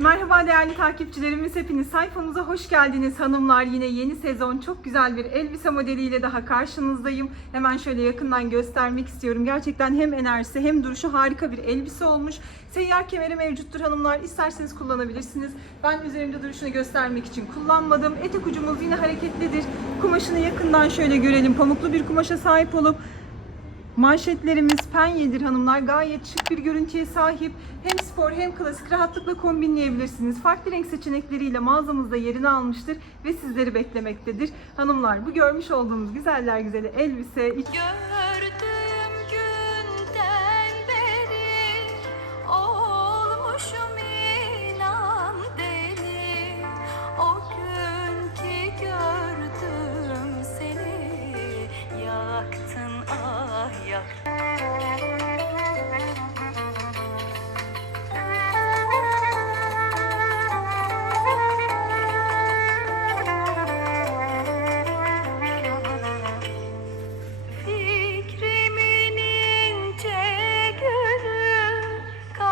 Merhaba değerli takipçilerimiz hepiniz sayfamıza hoş geldiniz hanımlar. Yine yeni sezon çok güzel bir elbise modeliyle daha karşınızdayım. Hemen şöyle yakından göstermek istiyorum. Gerçekten hem enerjisi hem duruşu harika bir elbise olmuş. Seyyar kemeri mevcuttur hanımlar. İsterseniz kullanabilirsiniz. Ben üzerimde duruşunu göstermek için kullanmadım. Etek ucumuz yine hareketlidir. Kumaşını yakından şöyle görelim. Pamuklu bir kumaşa sahip olup Manşetlerimiz penyedir hanımlar. Gayet şık bir görüntüye sahip. Hem spor hem klasik rahatlıkla kombinleyebilirsiniz. Farklı renk seçenekleriyle mağazamızda yerini almıştır ve sizleri beklemektedir. Hanımlar bu görmüş olduğumuz güzeller güzeli elbise iç-